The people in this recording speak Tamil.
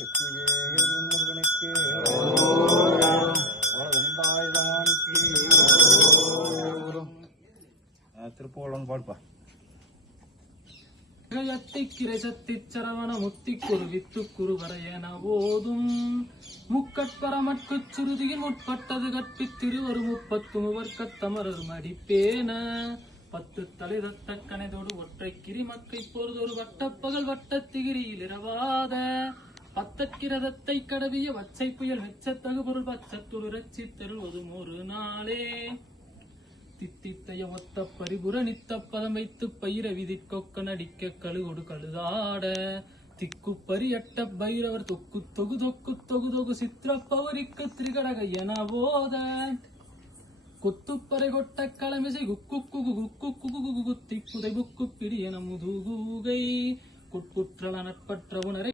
முருகனுக்கு திருப்பூர்ல பாடுப்பா. கிரை சத்தி சரவண முத்தி குரு வித்து குரு வரையன ஓதும் முக்கட்பரமற்கு சுருதியின் முற்பட்டது கற்பித்திருவரு 30 முவர்க்கத்தமரர் மடிப்பேன 10 தலைதத்த கனைதோடு ஒற்றை கிரிமக்கை பொறுதொரு வட்டப்பகல் வட்டத்திகிரியில் இரவாத பத்தக்கிரதத்தை கடவிய வச்சை புயல் மெச்சத்தகு பொருள் பச்சத்துரு ரச்சி தெருவதும் ஒரு நாளே தித்தித்தைய ஒத்த பரிபுர நித்த பதம் வைத்து பயிர விதிக்கொக்க நடிக்க கழுகொடு கழுதாட திக்கு பரியட்ட பைரவர் தொக்கு தொகு தொக்கு தொகு தொகு சித்திர பவரிக்கு திரிகடக என போத கொத்துப்பறை கொட்ட களமிசை குக்கு குகு குக்கு குகு குத்தி குதை புக்கு பிடி என முதுகூகை குட்குற்றல நட்பற்ற உணரை